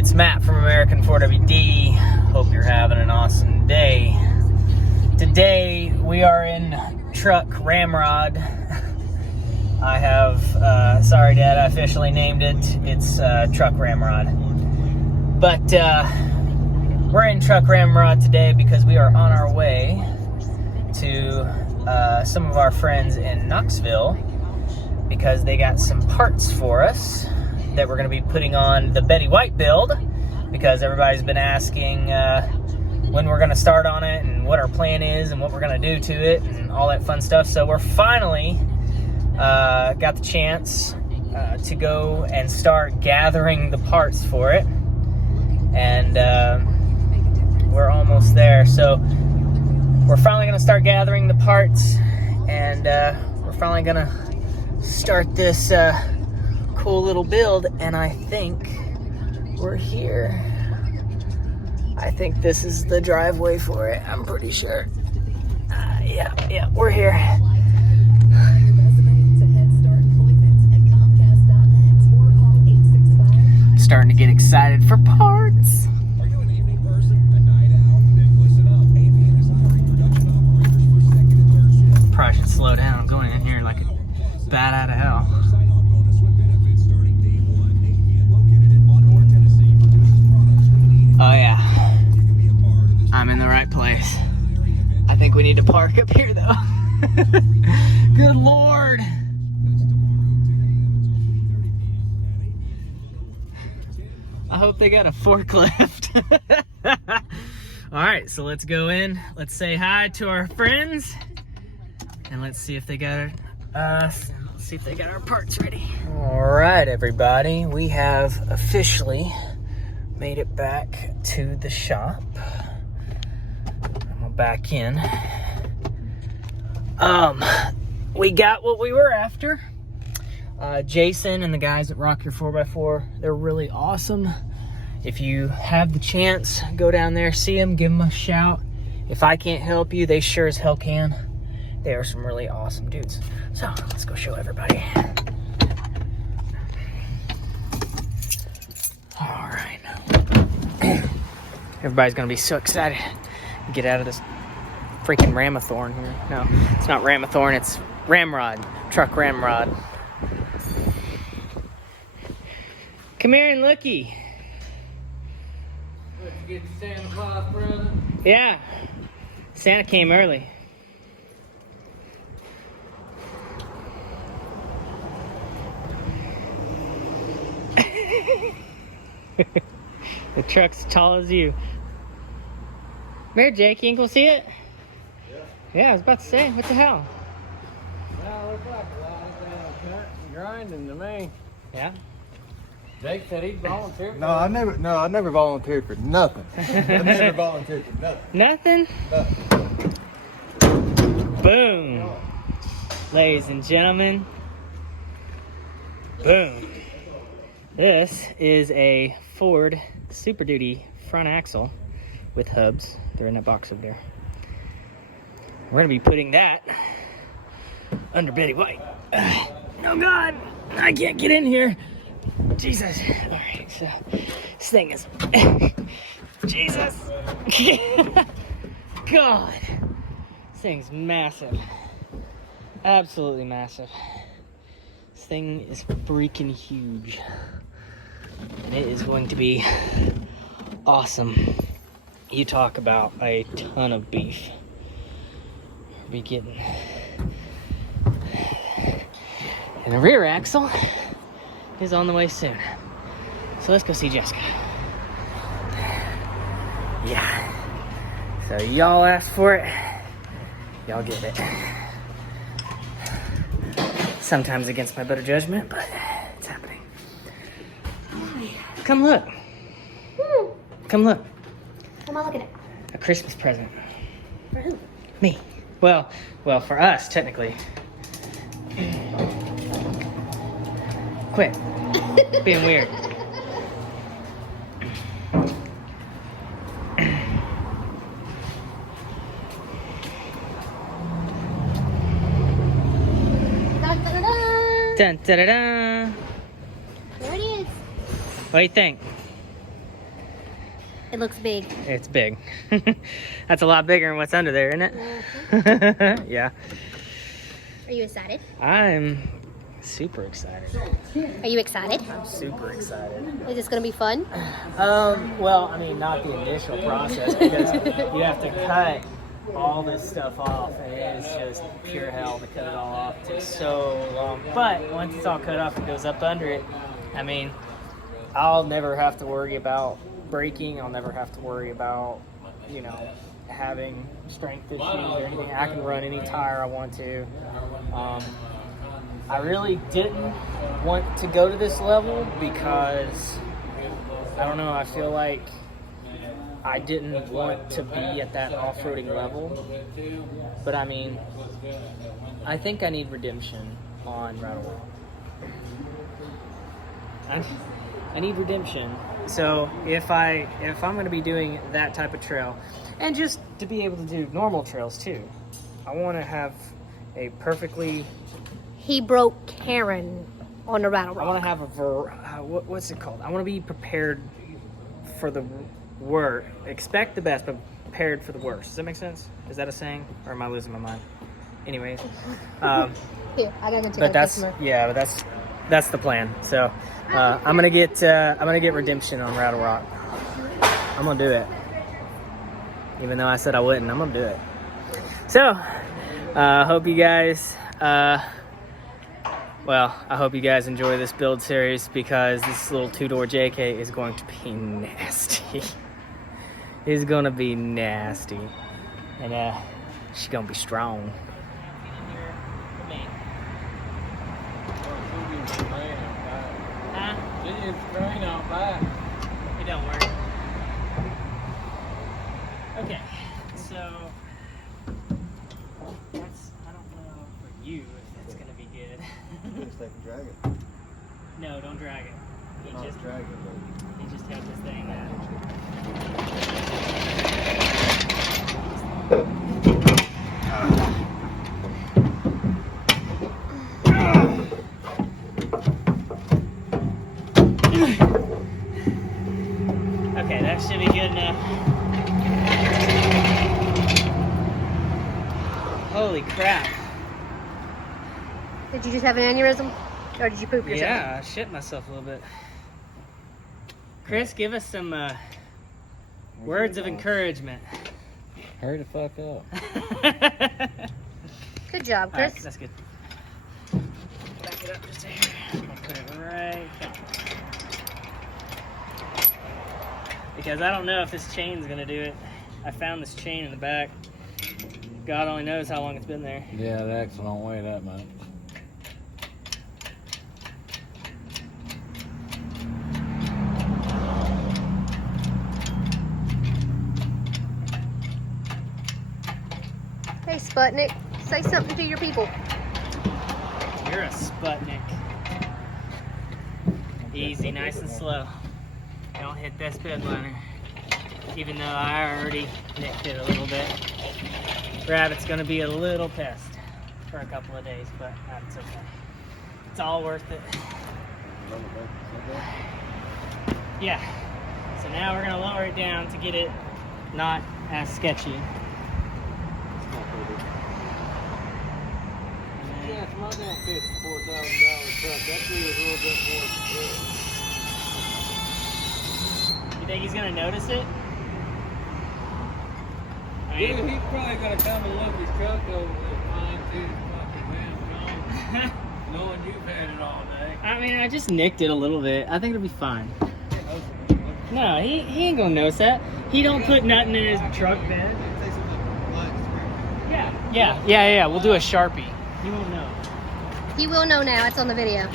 It's Matt from American 4WD. Hope you're having an awesome day. Today we are in Truck Ramrod. I have, sorry Dad, I officially named it. It's Truck Ramrod. But we're in Truck Ramrod today because we are on our way to some of our friends in Knoxville because they got some parts for us that we're going to be putting on the Betty White build, because everybody's been asking when we're going to start on it and what our plan is and what we're going to do to it and all that fun stuff. So we're finally got the chance to go and start gathering the parts for it, and we're almost there. So we're finally going to start gathering the parts, and we're finally going to start this cool little build, and I think we're here. I think this is the driveway for it. I'm pretty sure. Yeah, we're here. Starting to get excited for parts. Are you an evening person, a night owl? Then listen up. Avian is hiring production operators for second and third shift. Probably should slow down. I'm going in here like a bat out of hell. Sign-on bonus with benefits starting day one. Avian, located in Monroe, Tennessee, produces products for cleaning. Oh yeah, You can be a part of this. I'm in the right place. I think we need to park up here though. Good Lord. I hope they got a forklift. All right, so let's go in. Let's say hi to our friends, and let's see if they got our parts ready. All right, everybody, we have officially made it back to the shop. I'm gonna back in. We got what we were after. Jason and the guys at Rock Your 4x4, they're really awesome. If you have the chance, go down there, see them, give them a shout. If I can't help you, they sure as hell can. They are some really awesome dudes. So let's go show everybody. All right. Everybody's gonna be so excited to get out of this freaking Ramathorn here. No, it's not Ramathorn, it's Ramrod, Truck Ramrod. Come here and looky. Did you get the Santa Claus present? Yeah, Santa came early. The truck's tall as you. Come here, Jake. You ain't gonna see it? Yeah, I was about to say, what the hell? Well, it looks like a lot of cut and grinding to me. Yeah. Jake said he'd volunteer. No, I never volunteered for nothing. I never volunteered for nothing. Nothing? Boom. Ladies and gentlemen. Boom. This is a Ford Super Duty front axle with hubs. They're in that box over there. We're going to be putting that under Betty White. Oh God, I can't get in here. Jesus. All right, so this thing is, Jesus. God, this thing's massive. Absolutely massive. This thing is freaking huge. And it is going to be awesome. You talk about a ton of beef. We'll be getting. And the rear axle is on the way soon. So let's go see Jessica. Yeah. So y'all asked for it, y'all get it. Sometimes against my better judgment, but it's happening. Come look. Come look. What am I looking at? A Christmas present. For who? Me. Well, for us, technically. Quit being weird. Dun, dun, dun. Dun, da, da, da. There it is. What do you think? It looks big. It's big. That's a lot bigger than what's under there, isn't it? Yeah. Are you excited? I'm super excited. Are you excited? I'm super excited. Is this gonna be fun? Well, I mean, not the initial process because you have to cut all this stuff off, and it is just pure hell to cut it all off. It takes so long. But once it's all cut off and goes up under it, I mean, I'll never have to worry about braking. I'll never have to worry about, you know, having strength issues or anything. I can run any tire I want to. I really didn't want to go to this level because, I don't know, I feel like I didn't want to be at that off-roading level. But I mean, I think I need redemption on Rattle Rock. I need redemption. So if I'm going to be doing that type of trail, and just to be able to do normal trails too, I want to have a perfectly. He broke Karen on the Rattle I want Rock. to have what's it called? I want to be prepared for the worst. Expect the best, but prepared for the worst. Does that make sense? Is that a saying, or am I losing my mind? Anyways, Here, I gotta go check but out that's customer. that's the plan. So I'm gonna get redemption on Rattle Rock. I'm gonna do it, even though I said I wouldn't. I'm gonna do it. So hope you guys. Well, I hope you guys enjoy this build series because this little two-door JK is going to be nasty. It's gonna be nasty, and she's gonna be strong. It don't work. Okay, so that's, I don't know for you if that's gonna be good. Just take and drag it. No, don't drag it. You Not just drag it, you just have this thing okay, that should be good enough. Holy crap. Did you just have an aneurysm? Or did you poop yourself? Yeah, I shit myself a little bit. Chris, give us some words of encouragement. Hurry the fuck up. Good job, All right, Chris. that's good. Back it up just a hair. I'm gonna put it right there. Because I don't know if this chain's gonna do it. I found this chain in the back. God only knows how long it's been there. Yeah, the axle don't weigh that much. Hey, Sputnik, say something to your people. You're a Sputnik. Easy, nice and slow. Don't hit that sped liner. Even though I already nicked it a little bit. Rabbit's gonna be a little pissed for a couple of days, but that's okay. It's all worth it. Yeah. So now we're gonna lower it down to get it not as sketchy. Yeah, it's my damn $54,000 truck. That dude is a little bit more. You think he's gonna notice it? I Dude, mean, he's probably gonna come and look his truck over with mine too. Fucking damn knowing you've had it all day. I mean, I just nicked it a little bit. I think it'll be fine. No, he ain't gonna notice that. He don't put nothing in his truck bed. Yeah. We'll do a Sharpie. He won't know. He will know now. It's on the video.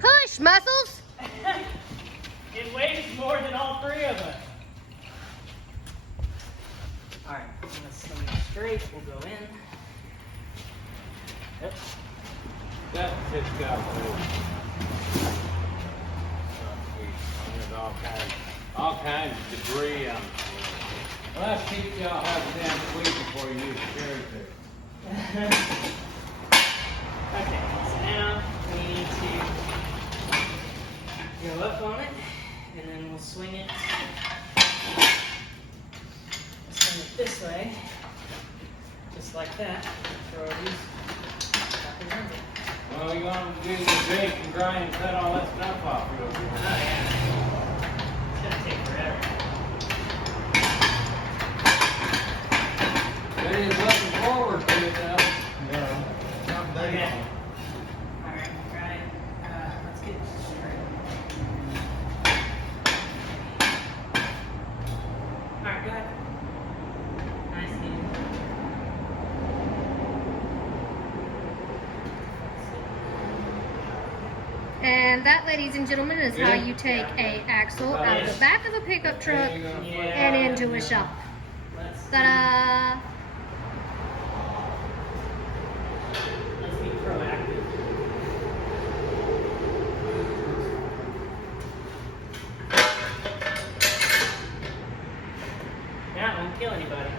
Push, muscles. It weighs more than all three of us. Alright, I'm gonna swing it straight. We'll go in. Yep. That's just got to There's all kinds of debris on it. Well, let's keep y'all have the damn squeeze before you use the cherry pick. Okay, so now we need to go up on it, and then we'll swing it this way, just like that. Throw these back in under. Well, you're gonna do the bake and grind and cut all that stuff off real quick. Oh yeah. It's gonna take forever. Betty's looking forward to it though. Yeah. Not day Okay. long. Alright, right. Let's get straight. Alright, go ahead. Nice and easy. And that, ladies and gentlemen, is how you take a axle out of the back of a pickup truck and into a shop. Let's Ta-da! Let's be proactive. That won't kill anybody.